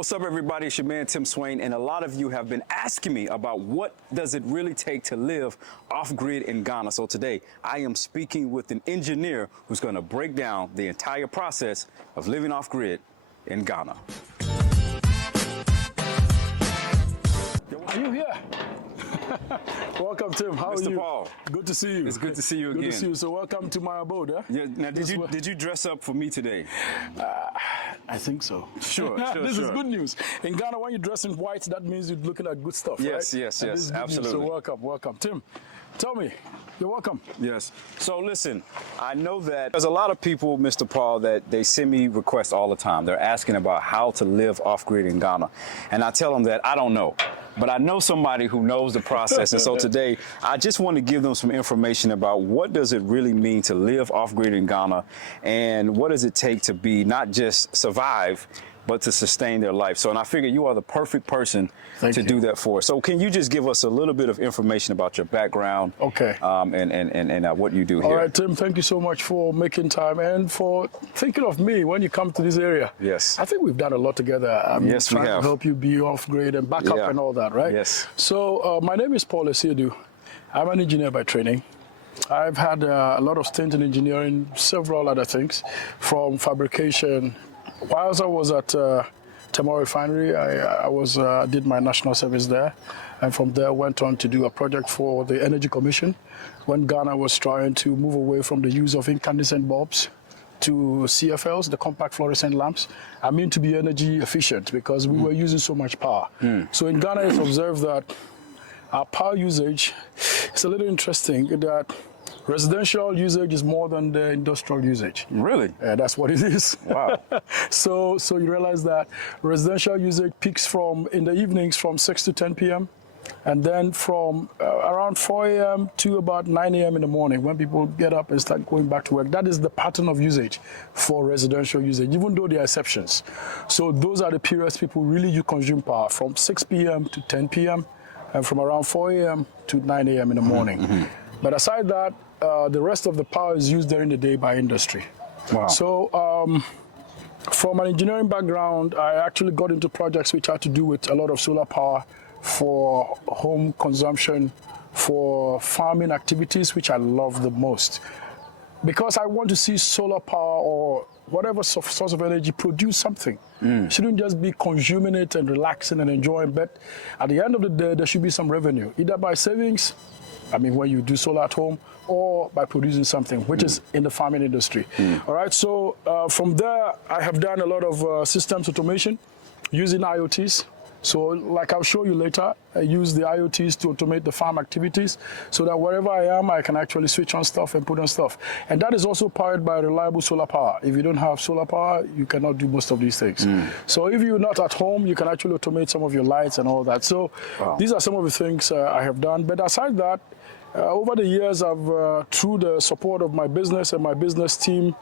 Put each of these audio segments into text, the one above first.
what's up, everybody? It's your man, Tim Swain, and a lot of you have been asking me about what does it really take to live off-grid in Ghana. So today, I am speaking with an engineer who's going to break down the entire process of living off-grid in Ghana. Are you here? Welcome, Tim. How are you? Mr. Paul. Good to see you. It's good to see you again. Good to see you. So welcome to my abode. Yeah. Now, did you dress up for me today? I think so. Sure. This is good news. In Ghana, when you dress in white, that means you're looking at good stuff, yes, right? Yes, Absolutely. News. So welcome. Tim, tell me. You're welcome. Yes. So listen, I know that there's a lot of people, Mr. Paul, that they send me requests all the time. They're asking about how to live off-grid in Ghana. And I tell them that I don't know. But I know somebody who knows the process. And so today, I just want to give them some information about what does it really mean to live off-grid in Ghana, and what does it take to be not just survive, but to sustain their life. And I figure you are the perfect person to do that for us. So can you just give us a little bit of information about your background? Okay. And what you do here? All right, Tim, thank you so much for making time and for thinking of me when you come to this area. Yes. I think we've done a lot together. Yes, we have. Trying to help you be off-grid and back up and all that, right? Yes. So my name is Paul Asiedu. I'm an engineer by training. I've had a lot of stint in engineering, several other things, from fabrication. Whilst I was at Tema Refinery, I did my national service there, and from there went on to do a project for the Energy Commission when Ghana was trying to move away from the use of incandescent bulbs to CFLs, the compact fluorescent lamps. I mean to be energy efficient because we were using so much power. So in Ghana, it's observed that our power usage is a little interesting that residential usage is more than the industrial usage. Really? That's what it is. Wow. So you realize that residential usage peaks in the evenings from 6 to 10 p.m. and then from around 4 a.m. to about 9 a.m. in the morning when people get up and start going back to work. That is the pattern of usage for residential usage, even though there are exceptions. So those are the periods people really consume power, from 6 p.m. to 10 p.m. and from around 4 a.m. to 9 a.m. in the morning. But aside that, the rest of the power is used during the day by industry. Wow. So from an engineering background, I actually got into projects which had to do with a lot of solar power for home consumption, for farming activities, which I love the most. Because I want to see solar power or whatever source of energy produce something. It shouldn't just be consuming it and relaxing and enjoying, but at the end of the day, there should be some revenue, either by savings, I mean, when you do solar at home, or by producing something, which is in the farming industry. All right, so from there, I have done a lot of systems automation using IoTs. So like I'll show you later, I use the IoTs to automate the farm activities so that wherever I am, I can actually switch on stuff and put on stuff. And that is also powered by reliable solar power. If you don't have solar power, you cannot do most of these things. So if you're not at home, you can actually automate some of your lights and all that. So these are some of the things I have done. But aside that, over the years, through the support of my business and my business team,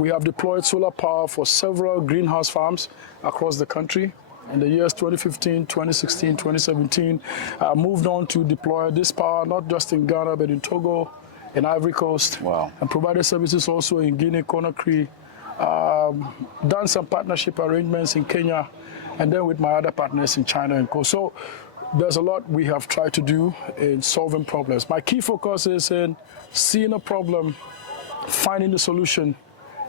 we have deployed solar power for several greenhouse farms across the country. In the years 2015, 2016, 2017, I moved on to deploy this power, not just in Ghana, but in Togo, in Ivory Coast, and provided services also in Guinea, Conakry, done some partnership arrangements in Kenya, and then with my other partners in China and Co. So there's a lot we have tried to do in solving problems. My key focus is in seeing a problem, finding the solution,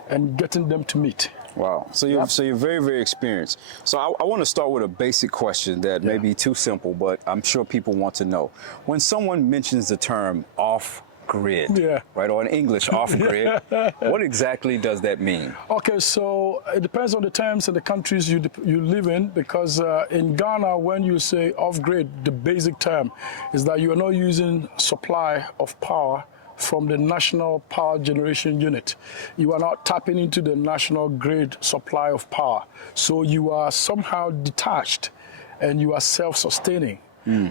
and getting them to meet. Wow. So you're very, very experienced. So I want to start with a basic question that may be too simple, but I'm sure people want to know. When someone mentions the term off-grid, right, or in English, off-grid, what exactly does that mean? Okay, so it depends on the terms and the countries you live in, because in Ghana, when you say off-grid, the basic term is that you are not using supply of power from the national power generation unit. You are not tapping into the national grid supply of power. So you are somehow detached and you are self-sustaining.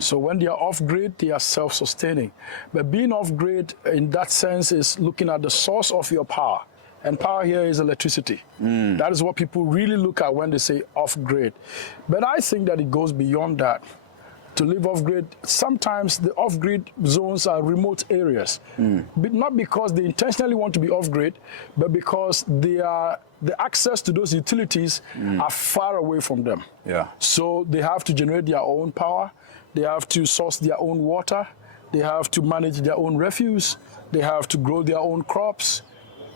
So when they are off-grid, they are self-sustaining. But being off-grid in that sense is looking at the source of your power. And power here is electricity. That is what people really look at when they say off-grid. But I think that it goes beyond that. to live off-grid. Sometimes the off-grid zones are remote areas, but not because they intentionally want to be off-grid, but because the access to those utilities are far away from them. Yeah. So they have to generate their own power, they have to source their own water, they have to manage their own refuse, they have to grow their own crops,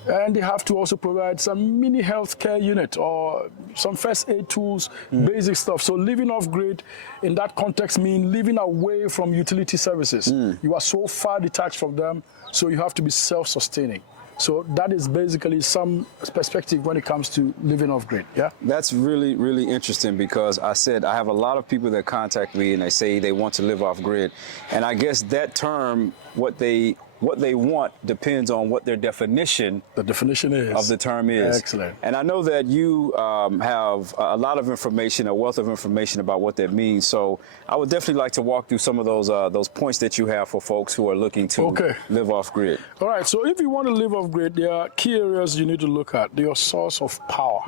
and they have to also provide some mini healthcare unit or some first aid tools, basic stuff. So living off-grid in that context means living away from utility services. You are so far detached from them, so you have to be self-sustaining. So that is basically some perspective when it comes to living off-grid, yeah? That's really, really interesting, because I said I have a lot of people that contact me and they say they want to live off-grid. And I guess that term, what they want depends on what their definition The definition is of the term is. Excellent. And I know that you have a lot of information, a wealth of information about what that means. So I would definitely like to walk through some of those points that you have for folks who are looking to live off-grid. All right, so if you want to live off-grid, there are key areas you need to look at. Your source of power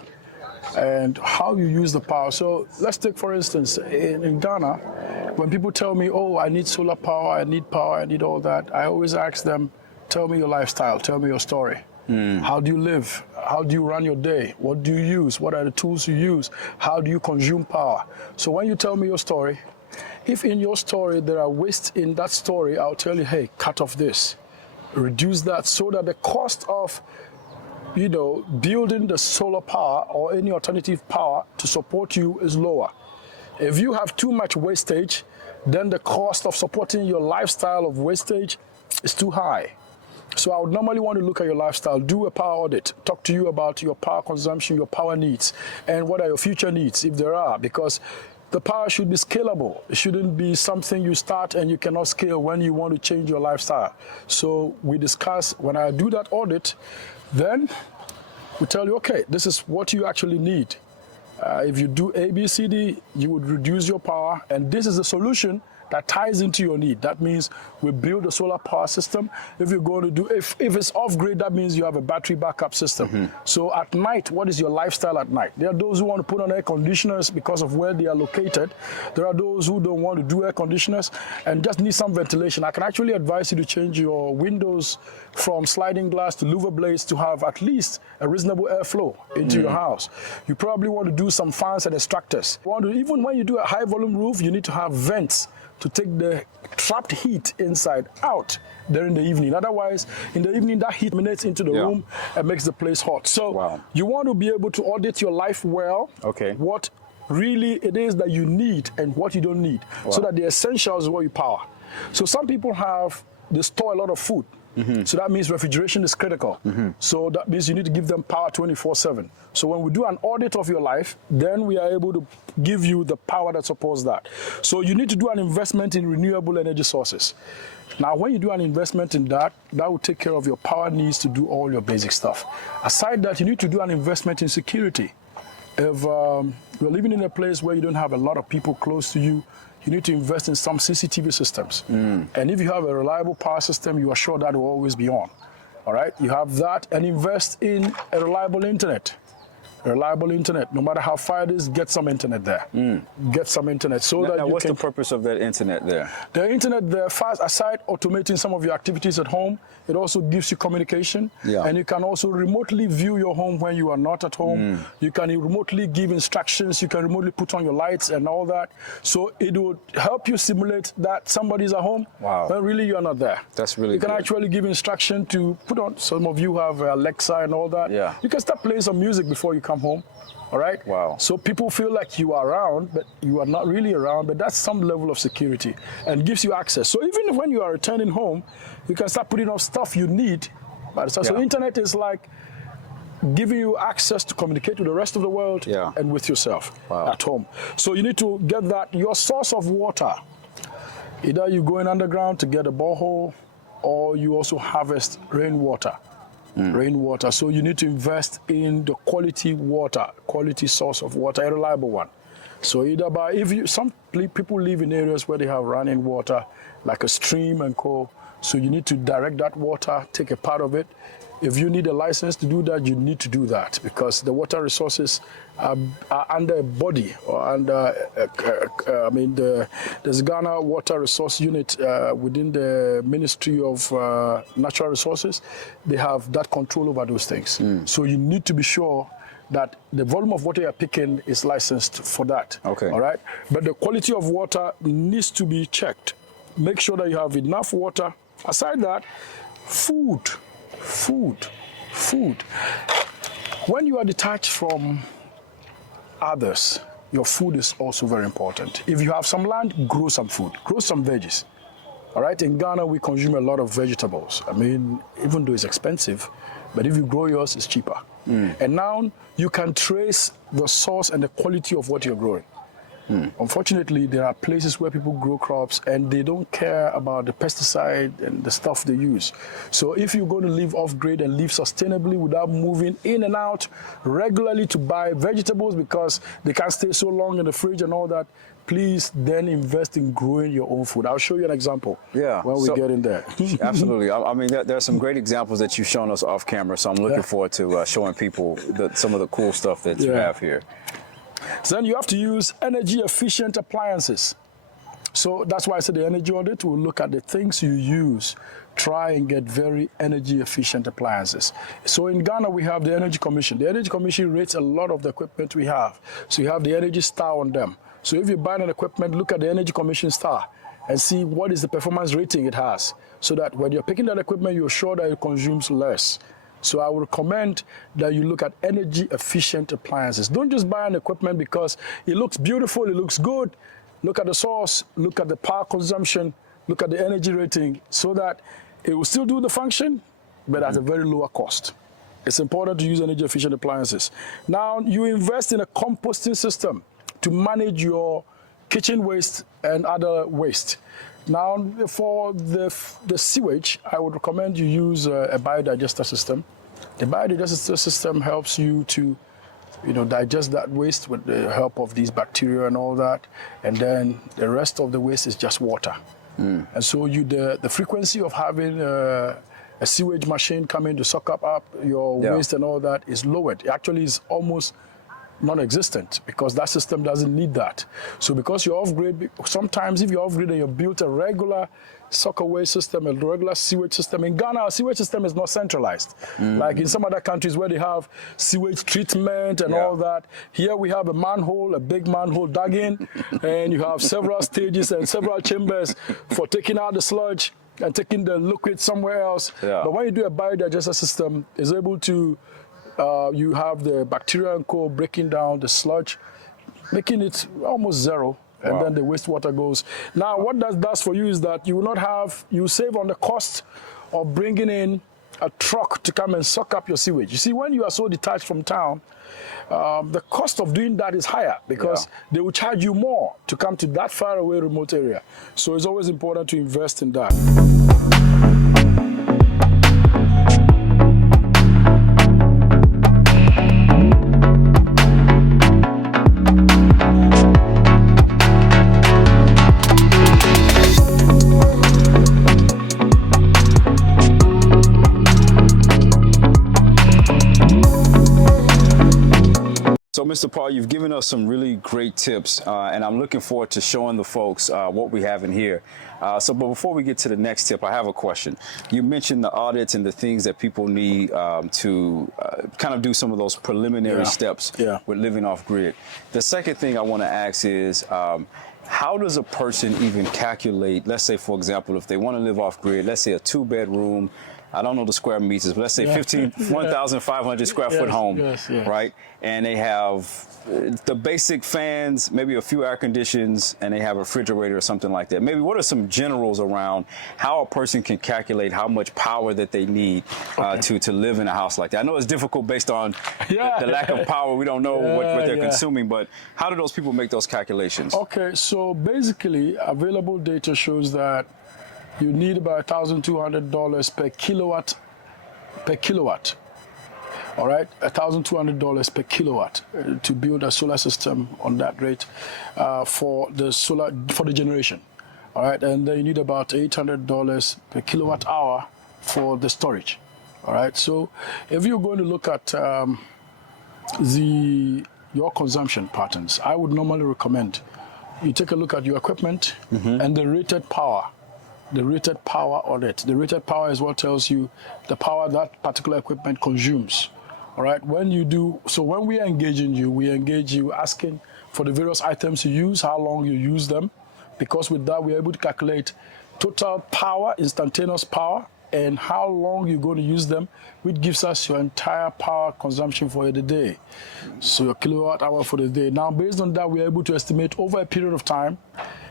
and how you use the power. So let's take, for instance, in Ghana, when people tell me, oh, I need solar power, I need all that, I always ask them, tell me your lifestyle, tell me your story. How do you live? How do you run your day? What do you use? What are the tools you use? How do you consume power? So when you tell me your story, if in your story there are wastes in that story, I'll tell you, hey, cut off this, reduce that, so that the cost of building the solar power or any alternative power to support you is lower. If you have too much wastage, then the cost of supporting your lifestyle of wastage is too high. So I would normally want to look at your lifestyle, do a power audit, talk to you about your power consumption, your power needs, and what are your future needs, if there are, because the power should be scalable. It shouldn't be something you start and you cannot scale when you want to change your lifestyle. So we discuss, when I do that audit, then we tell you, okay, this is what you actually need. If you do A, B, C, D, you would reduce your power, and this is a solution that ties into your need. That means we build a solar power system. If you're going to do, if it's off-grid, that means you have a battery backup system. So at night, what is your lifestyle at night? There are those who want to put on air conditioners because of where they are located. There are those who don't want to do air conditioners and just need some ventilation. I can actually advise you to change your windows from sliding glass to louver blades to have at least a reasonable airflow into your house. You probably want to do some fans and extractors. Even when you do a high volume roof, you need to have vents to take the trapped heat inside out during the evening. Otherwise, in the evening, that heat emanates into the room and makes the place hot. So you want to be able to audit your life well, what really it is that you need and what you don't need, so that the essentials is what you power. So some people they store a lot of food. So that means refrigeration is critical. So that means you need to give them power 24/7. So when we do an audit of your life, then we are able to give you the power that supports that. So you need to do an investment in renewable energy sources. Now, when you do an investment in that will take care of your power needs to do all your basic stuff. Aside that, you need to do an investment in security. If you're living in a place where you don't have a lot of people close to you, you need to invest in some CCTV systems. And if you have a reliable power system, you are sure that will always be on. All right, you have that, and invest in a reliable internet. Reliable internet, no matter how far it is, get some internet there. Get some internet so that now you what's the purpose of that internet there? The internet there, fast, aside automating some of your activities at home, it also gives you communication. And you can also remotely view your home when you are not at home. You can remotely give instructions. You can remotely put on your lights and all that. So it would help you simulate that somebody's at home, but really you are not there. That's really You can actually give instruction to put on, some of you have Alexa and all that. You can start playing some music before you come home. All right? So people feel like you are around, but you are not really around, but that's some level of security and gives you access. So even when you are returning home, you can start putting on stuff you need. So internet is like giving you access to communicate with the rest of the world and with yourself at home. So you need to get that, your source of water. Either you go in underground to get a borehole, or you also harvest rainwater. Rainwater. So you need to invest in the quality water, quality source of water, a reliable one. So either some people live in areas where they have running water, like a stream and co. So you need to direct that water, take a part of it. If you need a license to do that, you need to do that because the water resources are under a body or under, there's Ghana Water Resource Unit within the Ministry of Natural Resources. They have that control over those things. So you need to be sure that the volume of water you're picking is licensed for that. Okay. All right. But the quality of water needs to be checked. Make sure that you have enough water. Aside that, food. When you are detached from others, your food is also very important. If you have some land, grow some food, grow some veggies. All right, in Ghana, we consume a lot of vegetables. I mean, even though it's expensive, but if you grow yours, it's cheaper. And now you can trace the source and the quality of what you're growing. Unfortunately, there are places where people grow crops and they don't care about the pesticide and the stuff they use. So if you're going to live off-grid and live sustainably without moving in and out regularly to buy vegetables because they can't stay so long in the fridge and all that, please then invest in growing your own food. I'll show you an example when we get in there. Absolutely. I mean, there are some great examples that you've shown us off camera, so I'm looking forward to showing people some of the cool stuff that you have here. So then you have to use energy efficient appliances. So that's why I said the energy audit will look at the things you use. Try and get very energy efficient appliances. So in Ghana, we have the Energy Commission. The Energy Commission rates a lot of the equipment we have. So you have the Energy Star on them. So if you buy an equipment, look at the Energy Commission Star and see what is the performance rating it has. So that when you're picking that equipment, you're sure that it consumes less. So I would recommend that you look at energy efficient appliances. Don't just buy an equipment because it looks beautiful, it looks good. Look at the source, look at the power consumption, look at the energy rating so that it will still do the function, but at a very lower cost. It's important to use energy efficient appliances. Now you invest in a composting system to manage your kitchen waste and other waste. Now, for the sewage, I would recommend you use a biodigester system. The biodigester system helps you to, digest that waste with the help of these bacteria and all that, and then the rest of the waste is just water. And so the frequency of having a sewage machine coming to suck up your waste and all that is lowered. It actually is almost non-existent because that system doesn't need that. So because you're off-grid, sometimes if you're off-grid and you built a regular sock-away system, a regular sewage system, in Ghana, our sewage system is not centralized. Like in some other countries where they have sewage treatment and all that. Here we have a big manhole dug in, and you have several stages and several chambers for taking out the sludge and taking the liquid somewhere else. But when you do a biodigester system, it's able to you have the bacteria and co breaking down the sludge, making it almost zero, and then the wastewater goes. Now, what that does for you is that you save on the cost of bringing in a truck to come and suck up your sewage. You see, when you are so detached from town, the cost of doing that is higher because they will charge you more to come to that far away remote area. So it's always important to invest in that. So, Mr. Paul, you've given us some really great tips, and I'm looking forward to showing the folks what we have in here. But before we get to the next tip, I have a question. You mentioned the audits and the things that people need to kind of do some of those preliminary steps with living off-grid. The second thing I want to ask is, how does a person even calculate, let's say, for example, if they want to live off-grid, let's say a 2-bedroom, I don't know the square meters, but let's say 1,500 square foot home, right? And they have the basic fans, maybe a few air conditions, and they have a refrigerator or something like that. Maybe what are some generals around how a person can calculate how much power that they need to live in a house like that? I know it's difficult based on the lack of power. We don't know what they're consuming, but how do those people make those calculations? Okay, so basically, available data shows that you need about $1,200 per kilowatt. All right, $1,200 per kilowatt to build a solar system on that rate for the generation. All right, and then you need about $800 per kilowatt hour for the storage. All right, so if you're going to look at your consumption patterns, I would normally recommend you take a look at your equipment and the rated power. The rated power audit. The rated power is what tells you the power that particular equipment consumes. All right, when we are engaging you, we engage you asking for the various items you use, how long you use them, because with that we're able to calculate total power, instantaneous power, and how long you're going to use them, which gives us your entire power consumption for the day. So your kilowatt hour for the day. Now, based on that, we're able to estimate over a period of time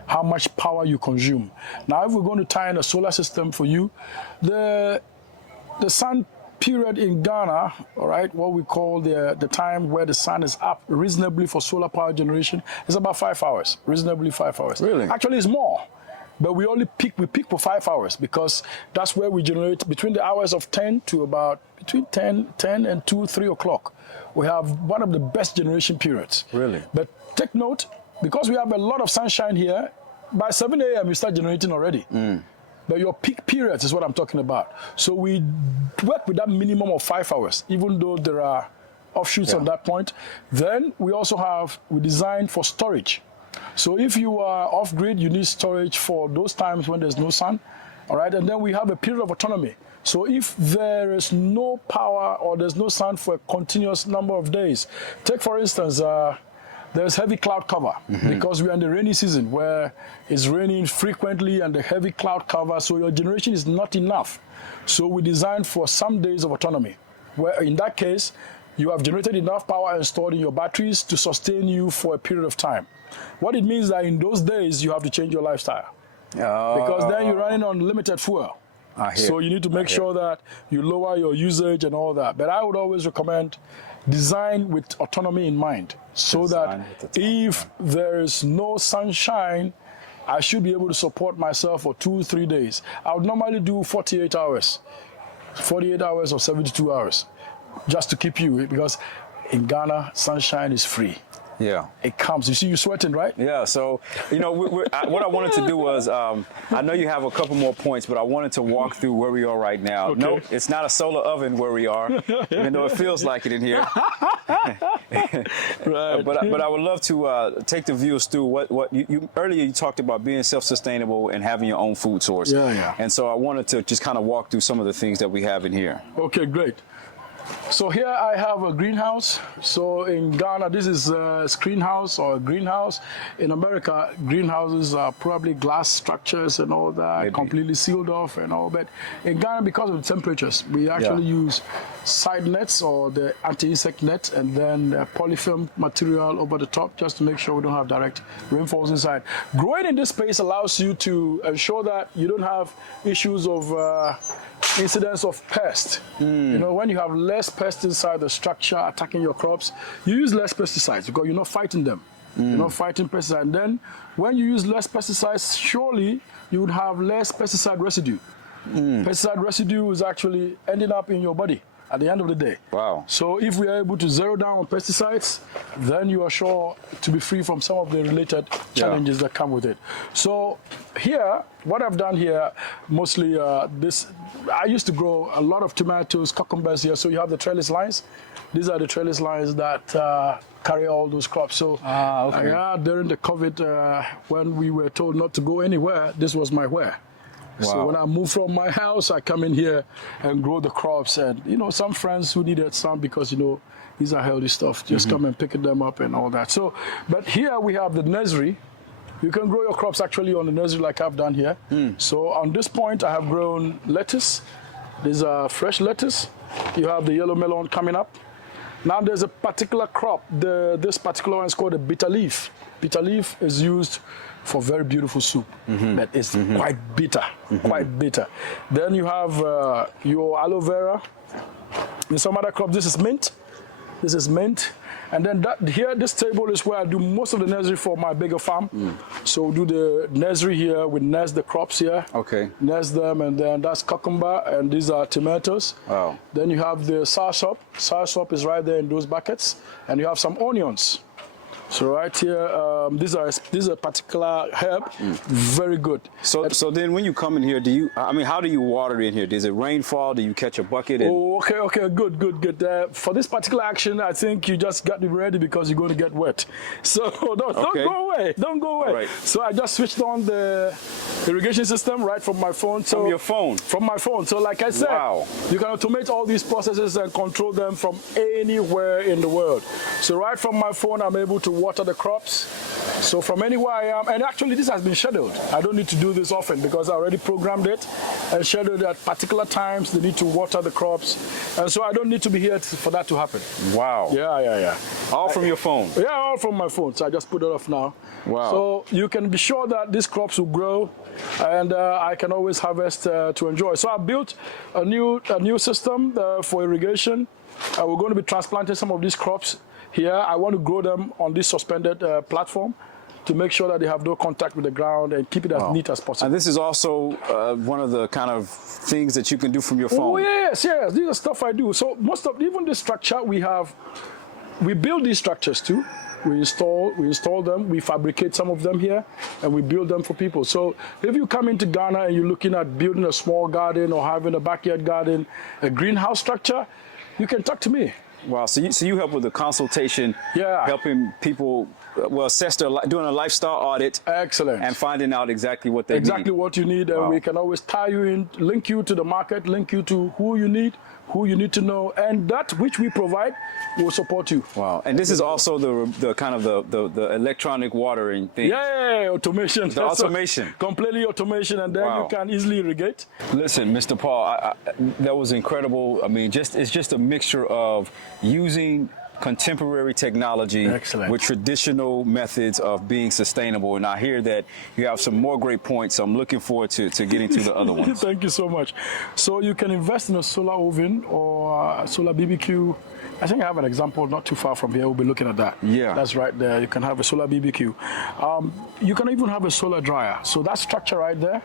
how much power you consume. Now, if we're going to tie in a solar system for you, the sun period in Ghana, all right, what we call the time where the sun is up reasonably for solar power generation is about 5 hours, reasonably 5 hours. Really? Actually, it's more. But we peak for 5 hours because that's where we generate between the hours of 10 to about between 10 and 2, 3 o'clock. We have one of the best generation periods. Really? But take note, because we have a lot of sunshine here, by 7 a.m. you start generating already. But your peak periods is what I'm talking about. So we work with that minimum of 5 hours, even though there are offshoots on that point. Then we design for storage. So if you are off-grid, you need storage for those times when there's no sun, all right? And then we have a period of autonomy. So if there is no power or there's no sun for a continuous number of days, take for instance, there's heavy cloud cover because we are in the rainy season where it's raining frequently and the heavy cloud cover, so your generation is not enough. So we design for some days of autonomy, where in that case, you have generated enough power and stored in your batteries to sustain you for a period of time. What it means that in those days, you have to change your lifestyle. Because then you're running on limited fuel. So you need to make sure that you lower your usage and all that. But I would always recommend design with autonomy in mind, so that if there is no sunshine, I should be able to support myself for 2-3 days. I would normally do 48 hours or 72 hours, just to keep you, because in Ghana, sunshine is free. Yeah. It comes. You see you sweating, right? Yeah. So, what I wanted to do was, I know you have a couple more points, but I wanted to walk through where we are right now. Okay. No, it's not a solar oven where we are, even though it feels like it in here. Right. But I would love to take the viewers through what you earlier you talked about being self-sustainable and having your own food source. Yeah. And so I wanted to just kind of walk through some of the things that we have in here. Okay, great. So here I have a greenhouse. So in Ghana, this is a screen house or a greenhouse. In America, greenhouses are probably glass structures and all that, completely sealed off and all. But in Ghana, because of the temperatures, we actually use side nets or the anti-insect net and then polyfilm material over the top just to make sure we don't have direct rainfalls inside. Growing in this space allows you to ensure that you don't have issues of incidence of pests. When you have less pests inside the structure attacking your crops, you use less pesticides because you're not fighting them. You're not fighting pesticides. And then when you use less pesticides, surely you would have less pesticide residue. Pesticide residue is actually ending up in your body at the end of the day. Wow. So if we are able to zero down on pesticides, then you are sure to be free from some of the related challenges that come with it. So here, what I've done here, mostly I used to grow a lot of tomatoes, cucumbers here. So you have the trellis lines. These are the trellis lines that carry all those crops. So during the COVID, when we were told not to go anywhere, this was my where. Wow. So when I move from my house, I come in here and grow the crops. And, some friends who needed some because, these are healthy stuff. Just come and pick them up and all that. So, but here we have the nursery. You can grow your crops actually on the nursery like I've done here. So on this point, I have grown lettuce. These are fresh lettuce. You have the yellow melon coming up. Now there's a particular crop. This particular one is called a bitter leaf. Bitter leaf is used for very beautiful soup, but it's quite bitter, quite bitter. Then you have your aloe vera. In some other crops, this is mint. This is mint. And then this table is where I do most of the nursery for my bigger farm. So we do the nursery here, we nest the crops here. Okay. Nest them, and then that's cucumber, and these are tomatoes. Wow. Then you have the soursop. Soursop is right there in those buckets. And you have some onions. So right here, this is a particular herb, very good. So then when you come in here, how do you water in here? Does it rainfall? Do you catch a bucket? Oh, okay, good. For this particular action, I think you just got to be ready because you're going to get wet. So don't go away. Right. So I just switched on the irrigation system right from my phone. So from your phone? From my phone. So like I said, wow. You can automate all these processes and control them from anywhere in the world. So right from my phone, I'm able to water the crops. So from anywhere I am, and actually this has been scheduled. I don't need to do this often because I already programmed it and scheduled at particular times they need to water the crops. And so I don't need to be here for that to happen. Wow. Yeah. All from your phone? Yeah, all from my phone. So I just put it off now. Wow. So you can be sure that these crops will grow and I can always harvest to enjoy. So I built a new system for irrigation. We're going to be transplanting some of these crops here. I want to grow them on this suspended platform to make sure that they have no contact with the ground and keep it as neat as possible. And this is also one of the kind of things that you can do from your phone. Oh, yes. These are stuff I do. So even the structure we build these structures too. We install them, we fabricate some of them here, and we build them for people. So if you come into Ghana and you're looking at building a small garden or having a backyard garden, a greenhouse structure, you can talk to me. Wow, so you help with the consultation, helping people assess doing a lifestyle audit. Excellent. And finding out exactly what they need. Exactly what you need, and we can always tie you in, link you to the market, link you to who you need to know, and that which we provide will support you. Wow, and this is also the kind of the electronic watering thing. Yeah, automation. The automation. Completely automation, and then you can easily irrigate. Listen, Mr. Paul, that was incredible. I mean, it's just a mixture of using contemporary technology with traditional methods of being sustainable. And I hear that you have some more great points. So I'm looking forward to getting to the other ones. Thank you so much. So you can invest in a solar oven or a solar BBQ. I think I have an example not too far from here. We'll be looking at that. Yeah. That's right there. You can have a solar BBQ. You can even have a solar dryer. So that structure right there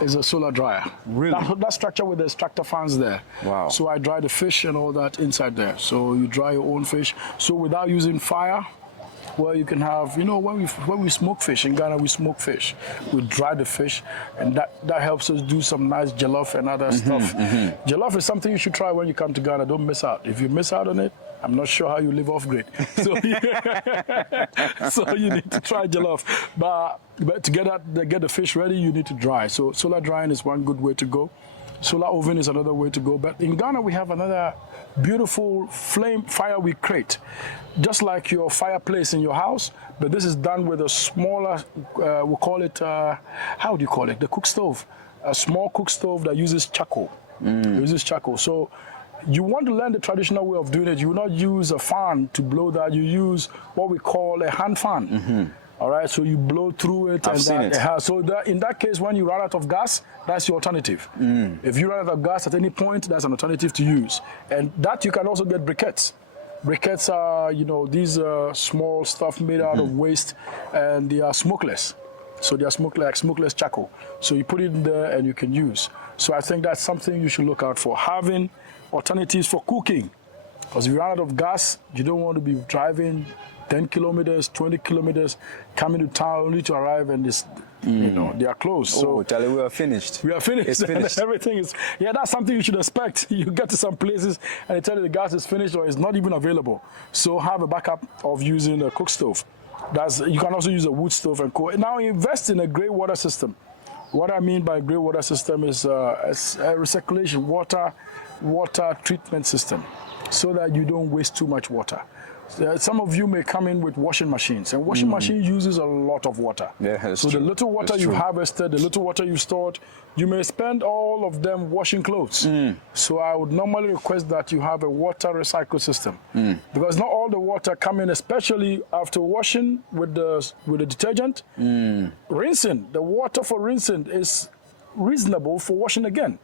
is a solar dryer. Really? That structure with the extractor fans there. Wow. So I dry the fish and all that inside there. So you dry your own fish. So without using fire, well, you can have, when we smoke fish, in Ghana we smoke fish. We dry the fish, and that helps us do some nice jollof and other stuff. Jollof is something you should try when you come to Ghana. Don't miss out. If you miss out on it, I'm not sure how you live off grid. So, so you need to try jollof. But to get the fish ready, you need to dry. So solar drying is one good way to go. Solar oven is another way to go. But in Ghana, we have another beautiful fire we create. Just like your fireplace in your house, but this is done with a smaller, we call it, how do you call it? The cook stove. A small cook stove that uses charcoal. So you want to learn the traditional way of doing it. You will not use a fan to blow that. You use what we call a hand fan. All right, so you blow through it. I've seen it. So in that case, when you run out of gas, that's your alternative. If you run out of gas at any point, that's an alternative to use. And that you can also get briquettes. Briquettes are, these small stuff made out of waste, and they are smokeless. So they are smokeless charcoal. So you put it in there and you can use. So I think that's something you should look out for, having alternatives for cooking. Because if you run out of gas, you don't want to be driving 10 kilometers, 20 kilometers, coming to town only to arrive and this, they are closed. So Charlie, we are finished. We are finished. It's finished. Everything is, that's something you should expect. You get to some places and they tell you the gas is finished or it's not even available. So have a backup of using a cook stove. You can also use a wood stove and cook. Now invest in a grey water system. What I mean by grey water system is a recirculation water treatment system, so that you don't waste too much water. Some of you may come in with washing machines, and washing machine uses a lot of water. Yeah, so true. The little water you harvested, the little water you stored, you may spend all of them washing clothes. So I would normally request that you have a water recycle system, because not all the water come in, especially after washing with the detergent. Rinsing, the water for rinsing is reasonable for washing again.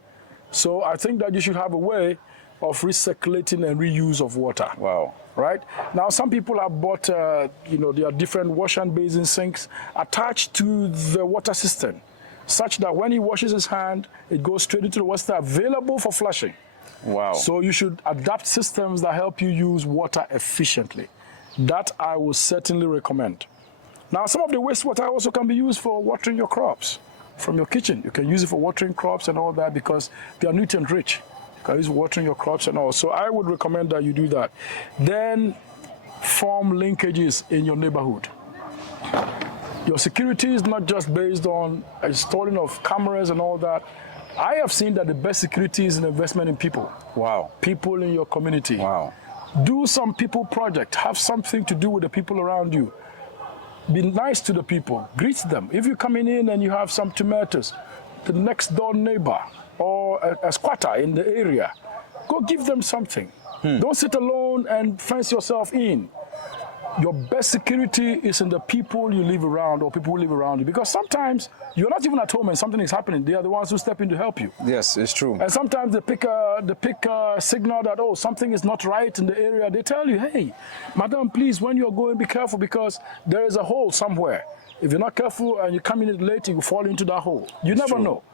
So I think that you should have a way of recirculating and reuse of water. Wow. Right? Now, some people have bought, there are different wash and basin sinks attached to the water system, such that when he washes his hand, it goes straight into the water available for flushing. Wow. So you should adapt systems that help you use water efficiently. That I would certainly recommend. Now, some of the wastewater also can be used for watering your crops from your kitchen. You can use it for watering crops and all that because they are nutrient rich. You can use it for watering your crops and all. So I would recommend that you do that. Then form linkages in your neighborhood. Your security is not just based on installing of cameras and all that. I have seen that the best security is an investment in people. Wow. People in your community. Wow. Do some people project. Have something to do with the people around you. Be nice to the people. Greet them. If you're coming in and you have some tomatoes, the next door neighbor or a squatter in the area, go give them something. Don't sit alone and fence yourself in. Your best security is in the people you live around or people who live around you. Because sometimes you're not even at home and something is happening. They are the ones who step in to help you. Yes, it's true. And sometimes they pick a signal that, oh, something is not right in the area. They tell you, hey, madam, please, when you're going, be careful because there is a hole somewhere. If you're not careful and you come in late, you will fall into that hole. You never know.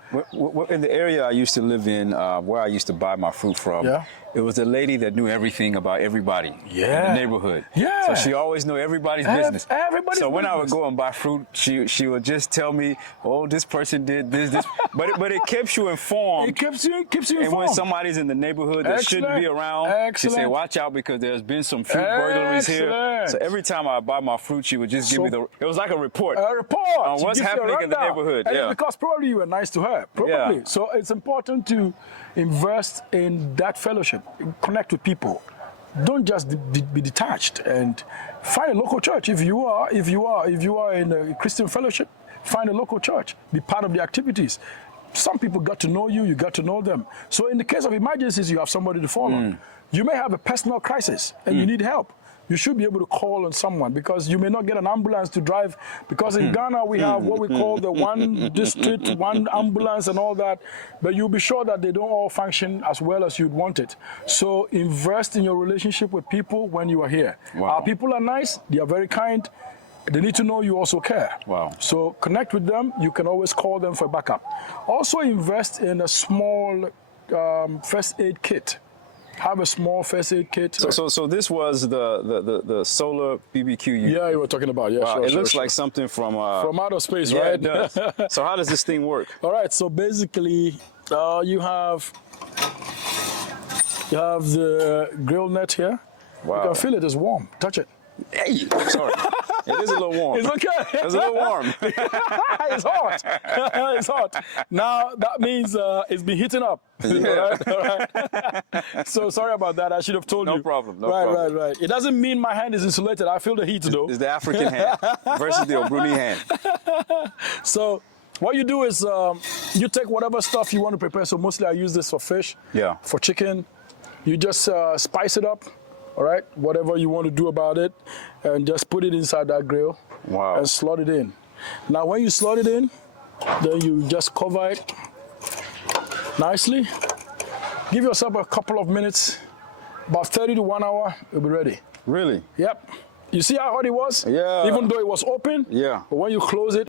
In the area I used to live in, where I used to buy my fruit from, it was a lady that knew everything about everybody in the neighborhood. Yeah. So she always knew everybody's business. Everybody's so when business. I would go and buy fruit, she would just tell me, oh, this person did this. but it keeps you informed. It keeps you informed. And when somebody's in the neighborhood that shouldn't be around, she said, watch out because there's been some fruit burglaries here. So every time I buy my fruit, she would just give me it was like a report. A report. On what's happening in the neighborhood. And because probably you were nice to her. Probably. So it's important to invest in that fellowship, connect with people. Don't just be detached and find a local church. If you are in a Christian fellowship, find a local church. Be part of the activities. Some people got to know you, you got to know them. So in the case of emergencies, you have somebody to fall on. You may have a personal crisis and you need help. You should be able to call on someone because you may not get an ambulance to drive because in Ghana we have what we call the one district, one ambulance and all that, but you'll be sure that they don't all function as well as you'd want it. So invest in your relationship with people when you are here. Wow. Our people are nice, they are very kind, they need to know you also care. Wow. So connect with them, you can always call them for backup. Also invest in a small first aid kit. Have a small first aid kit. So this was the solar BBQ. Yeah, you were talking about. Yeah, wow, it looks like something from outer space, yeah, right? It does. So how does this thing work? All right. So basically, you have the grill net here. Wow. You can feel it. It's warm. Touch it. Hey, sorry. It is a little warm. It's okay. It's a little warm. It's hot. It's hot. Now that means it's been heating up. Yeah. All right. So sorry about that. I should have told you. No problem. No problem. Right. It doesn't mean my hand is insulated. I feel the heat though. It's the African hand versus the Obruni hand. So what you do is you take whatever stuff you want to prepare. So mostly I use this for fish. Yeah. For chicken, you just spice it up. All right, whatever you want to do about it, and just put it inside that grill. Wow. And slot it in. Now, when you slot it in, then you just cover it nicely. Give yourself a couple of minutes, about 30 to 1 hour, it'll be ready. Really? Yep. You see how hot it was? Yeah. Even though it was open? Yeah. But when you close it,